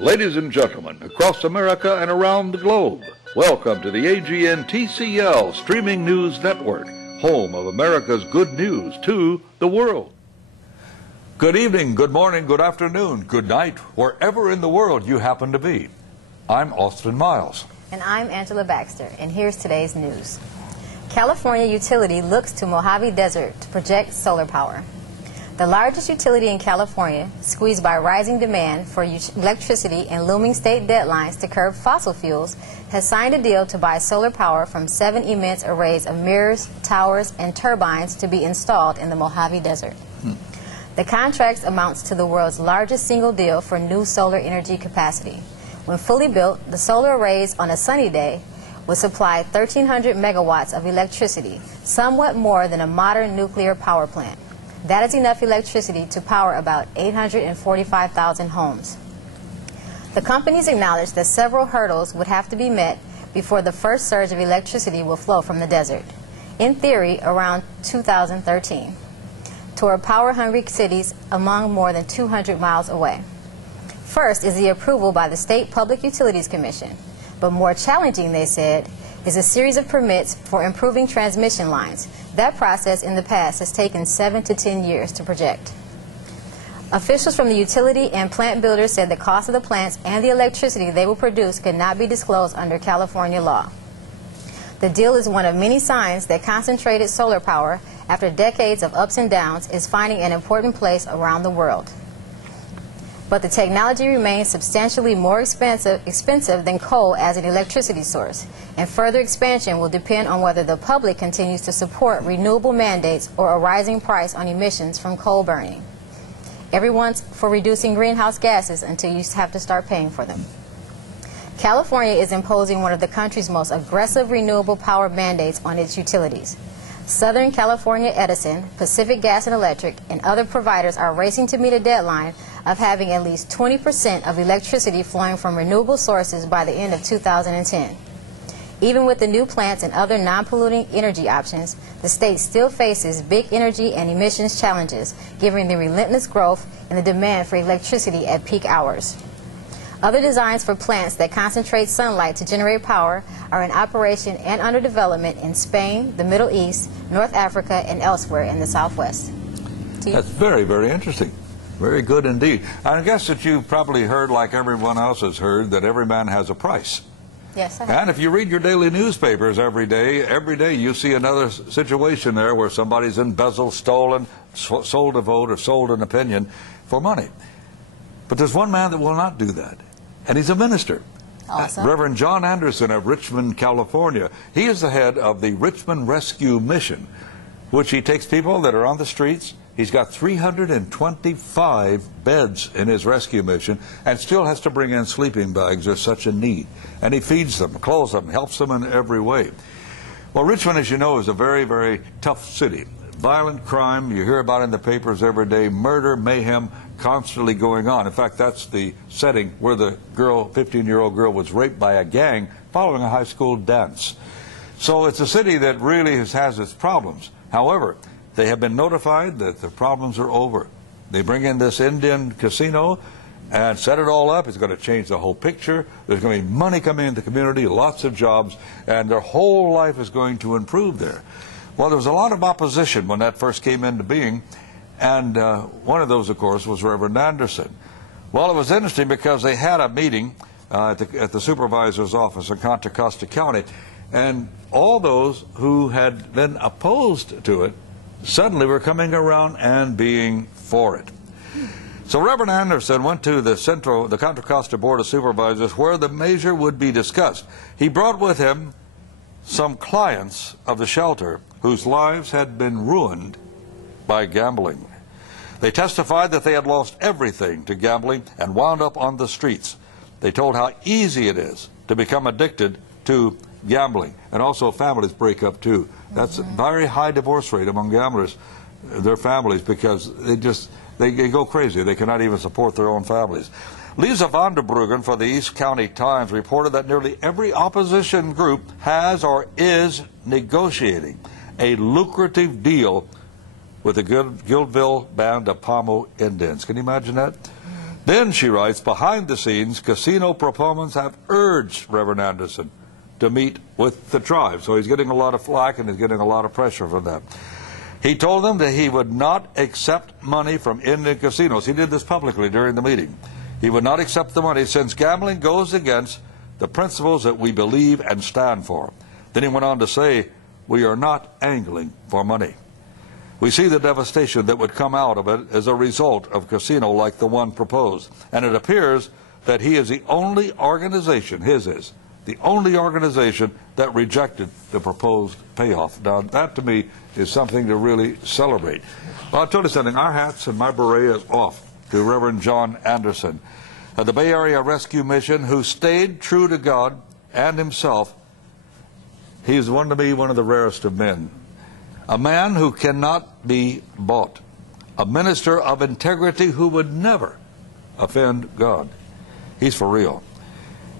Ladies and gentlemen, across America and around the globe, welcome to the AGN TCL Streaming News Network, home of America's good news to the world. Good evening, good morning, good afternoon, good night, wherever in the world you happen to be. I'm Austin Miles. And I'm Angela Baxter, and here's today's news. California utility looks to Mojave Desert to project solar power. The largest utility in California, squeezed by rising demand for electricity and looming state deadlines to curb fossil fuels, has signed a deal to buy solar power from 7 immense arrays of mirrors, towers, and turbines to be installed in the Mojave Desert. The contract amounts to the world's largest single deal for new solar energy capacity. When fully built, the solar arrays on a sunny day will supply 1,300 megawatts of electricity, somewhat more than a modern nuclear power plant. That is enough electricity to power about 845,000 homes. The companies acknowledge that several hurdles would have to be met before the first surge of electricity will flow from the desert, in theory around 2013, toward power-hungry cities among more than 200 miles away. First is the approval by the State Public Utilities Commission, but more challenging, they said, is a series of permits for improving transmission lines. That process in the past has taken 7 to 10 years to project. Officials from the utility and plant builders said the cost of the plants and the electricity they will produce could not be disclosed under California law. The deal is one of many signs that concentrated solar power, after decades of ups and downs, is finding an important place around the world. But the technology remains substantially more expensive than coal as an electricity source, and further expansion will depend on whether the public continues to support renewable mandates or a rising price on emissions from coal burning. Everyone's for reducing greenhouse gases until you have to start paying for them. California is imposing one of the country's most aggressive renewable power mandates on its utilities. Southern California Edison, Pacific Gas and Electric, and other providers are racing to meet a deadline of having at least 20% of electricity flowing from renewable sources by the end of 2010. Even with the new plants and other non-polluting energy options, the state still faces big energy and emissions challenges, given the relentless growth in the demand for electricity at peak hours. Other designs for plants that concentrate sunlight to generate power are in operation and under development in Spain, the Middle East, North Africa, and elsewhere in the Southwest. That's very, very interesting. Very good indeed. I guess that you've probably heard, like everyone else has heard, that every man has a price. Yes, I have. And if you read your daily newspapers every day you see another situation there where somebody's embezzled, stolen, sold a vote, or sold an opinion for money. But there's one man that will not do that, and he's a minister. Awesome. Reverend John Anderson of Richmond, California. He is the head of the Richmond Rescue Mission, which he takes people that are on the streets. He's got 325 beds in his rescue mission and still has to bring in sleeping bags. There's such a need. And he feeds them, clothes them, helps them in every way. Well, Richmond, as you know, is a very, very tough city. Violent crime, you hear about in the papers every day, murder, mayhem, constantly going on. In fact, that's the setting where the girl, 15-year-old girl, was raped by a gang following a high school dance. So it's a city that really has its problems. However, they have been notified that the problems are over. They bring in this Indian casino and set it all up. It's going to change the whole picture. There's going to be money coming into the community, lots of jobs, and their whole life is going to improve there. Well, there was a lot of opposition when that first came into being, and one of those, of course, was Reverend Anderson. Well, it was interesting because they had a meeting at the supervisor's office in Contra Costa County, and all those who had been opposed to it suddenly were coming around and being for it. So Reverend Anderson went to the Contra Costa Board of Supervisors where the measure would be discussed. He brought with him some clients of the shelter whose lives had been ruined by gambling. They testified that they had lost everything to gambling and wound up on the streets. They told how easy it is to become addicted to gambling, and also families break up too. That's a very high divorce rate among gamblers, their families, because they go crazy. They cannot even support their own families. Lisa Vanderbruggen for the East County Times reported that nearly every opposition group has or is negotiating a lucrative deal with the Guildville band of Pomo Indians. Can you imagine that? Then, she writes, behind the scenes, casino proponents have urged Reverend Anderson to meet with the tribe. So he's getting a lot of flack and he's getting a lot of pressure from them. He told them that he would not accept money from Indian casinos. He did this publicly during the meeting. He would not accept the money since gambling goes against the principles that we believe and stand for. Then he went on to say, we are not angling for money. We see the devastation that would come out of it as a result of a casino like the one proposed. And it appears that he is the only organization, his is, the only organization that rejected the proposed payoff. Now, that to me is something to really celebrate. Well, I'll tell you something, our hats and my beret is off to Reverend John Anderson of the Bay Area Rescue Mission, who stayed true to God and himself. He is to me one of the rarest of men. A man who cannot be bought. A minister of integrity who would never offend God. He's for real.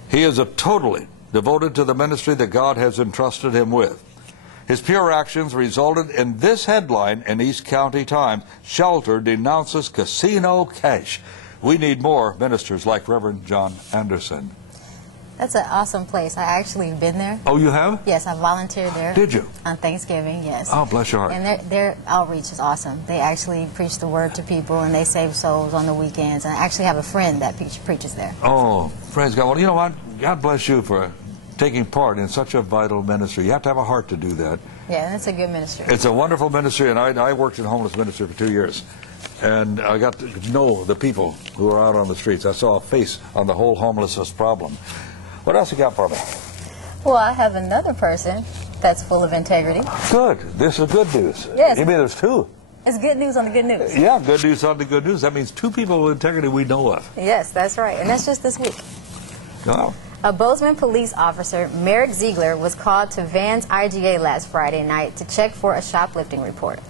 He is totally devoted to the ministry that God has entrusted him with. His pure actions resulted in this headline in East County Times: Shelter denounces casino cash. We need more ministers like Reverend John Anderson. That's an awesome place. I actually been there. Oh, you have? Yes, I volunteered there. Did you? On Thanksgiving, yes. Oh, bless your heart. And their outreach is awesome. They actually preach the word to people, and they save souls on the weekends. And I actually have a friend that preaches there. Oh, praise God. Well, you know what? God bless you for taking part in such a vital ministry. You have to have a heart to do that. Yeah, and it's a good ministry. It's a wonderful ministry, and I worked in homeless ministry for 2 years. And I got to know the people who are out on the streets. I saw a face on the whole homelessness problem. What else you got for me? Well, I have another person that's full of integrity. Good. This is good news. Yes. You mean there's two? It's good news on the good news. Yeah, good news on the good news. That means two people with integrity we know of. Yes, that's right. And that's just this week. Wow. A Bozeman police officer, Merrick Ziegler, was called to Van's IGA last Friday night to check for a shoplifting report.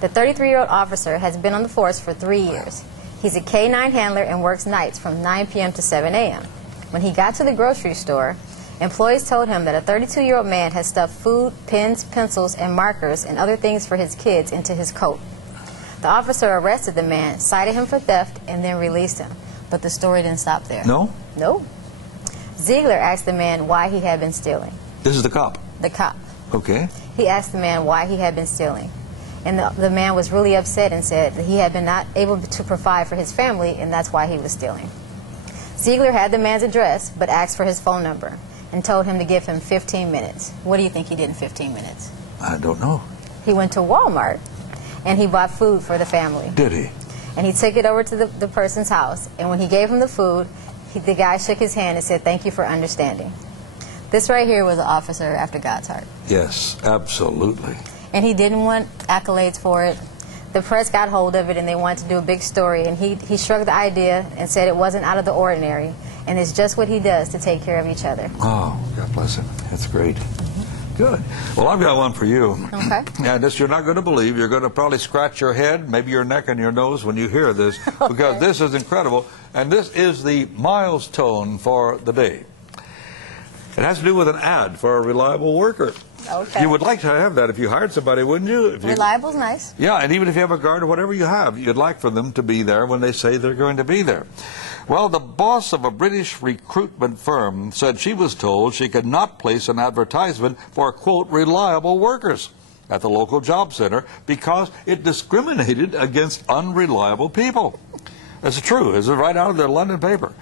The 33-year-old officer has been on the force for 3 years. He's a K-9 handler and works nights from 9 p.m. to 7 a.m. When he got to the grocery store, employees told him that a 32-year-old man had stuffed food, pens, pencils, and markers and other things for his kids into his coat. The officer arrested the man, cited him for theft, and then released him. But the story didn't stop there. No? No. Ziegler asked the man why he had been stealing. This is the cop? The cop. Okay. He asked the man why he had been stealing. And the man was really upset and said that he had been not able to provide for his family, and that's why he was stealing. Ziegler had the man's address, but asked for his phone number and told him to give him 15 minutes. What do you think he did in 15 minutes? I don't know. He went to Walmart, and he bought food for the family. Did he? And he took it over to the person's house, and when he gave him the food, the guy shook his hand and said, "Thank you for understanding." This right here was an officer after God's heart. Yes, absolutely. And he didn't want accolades for it. The press got hold of it, and they wanted to do a big story, and he shrugged the idea and said it wasn't out of the ordinary, and it's just what he does to take care of each other. Oh, God bless him. That's great. Good. Well, I've got one for you. Okay. And this you're not going to believe. You're going to probably scratch your head, maybe your neck and your nose when you hear this, because this is incredible. And this is the milestone for the day. It has to do with an ad for a reliable worker. Okay. You would like to have that if you hired somebody, wouldn't you? Reliable's nice. Yeah, and even if you have a guard or whatever you have, you'd like for them to be there when they say they're going to be there. Well, the boss of a British recruitment firm said she was told she could not place an advertisement for, quote, reliable workers at the local job center because it discriminated against unreliable people. That's true. It's right out of the London paper.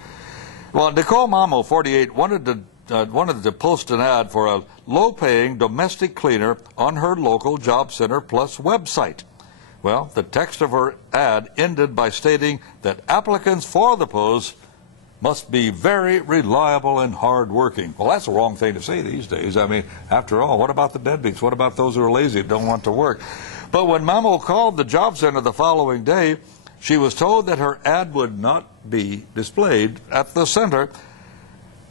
Well, Nicole Mamo, 48, wanted to post an ad for a low-paying domestic cleaner on her local Job Center Plus website. Well, the text of her ad ended by stating that applicants for the post must be very reliable and hard-working. Well, that's the wrong thing to say these days. I mean, after all, what about the deadbeats? What about those who are lazy and don't want to work? But when Mamo called the Job Center the following day, she was told that her ad would not be displayed at the center,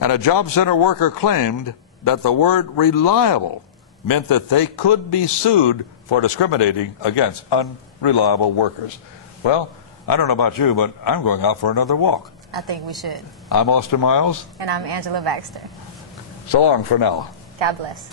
and a Job Center worker claimed that the word reliable meant that they could be sued for discriminating against unreliable workers. Well, I don't know about you, but I'm going out for another walk. I think we should. I'm Austin Miles. And I'm Angela Baxter. So long for now. God bless.